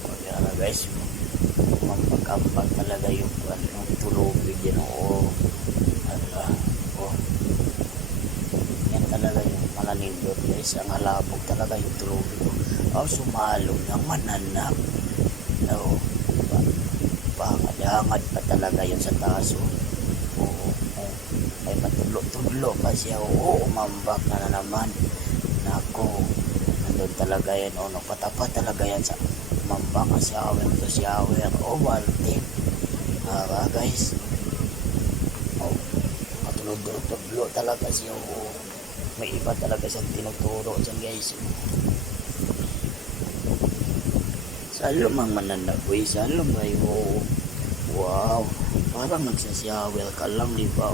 Kaya na guys, mampagkampag talaga yung tulubig yan. Oo. Ala, oh. Yan talaga yung mga nindot guys. Ang halabog talaga yung tulubig. Oh, sumalo naman anak. No, hangad pa talaga yun sa taas. Oo. Ay patudlo pa siya. Oo, umambak na naman. Nako, nandun talaga yan. O, nagpatapat talaga yan sa umambak na shower to shower. O, walting. Guys. O, patudlo talaga siya. O, may iba talaga siyang tinuturo dyan guys. Salom ang mananaboy. Salom kayo. Wow, parang nagsashower ka lang, di ba?